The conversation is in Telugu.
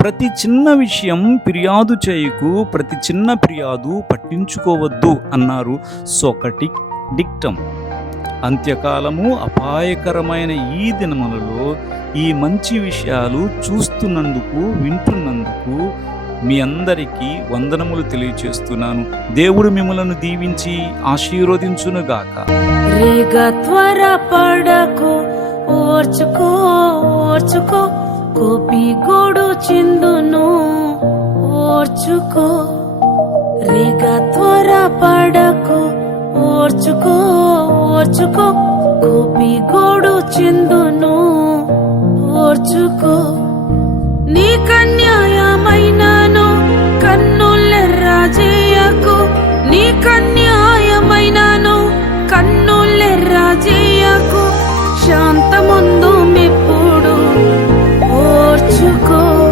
ప్రతి చిన్న విషయం ఫిర్యాదు చేయకు, ప్రతి చిన్న ఫిర్యాదు పట్టించుకోవద్దు అన్నారు సోక్రటిక్ డిక్టమ్. అంత్యకాలము అపాయకరమైన ఈ దినములలో ఈ మంచి విషయాలు చూస్తున్నందుకు, వింటున్నందుకు మీ అందరికీ వందనములు తెలియచేస్తున్నాను. దేవుడు మిమ్మలను దీవించి ఆశీర్వదించునుగాక. రేగా త్వరపడకు, ఓర్చుకో ఓర్చుకో, కోపి గోడు చిందును ఓర్చుకో. రేగా త్వరపడకు, ఓర్చుకో ఓర్చుకో, కోపి గోడు చిందును ఓర్చుకో. నీకన్యాయమైనను కన్నులెర్రజేయకు, నీకన్యాయమైనను కన్నులెర్రజేయకు. శాంతమున్న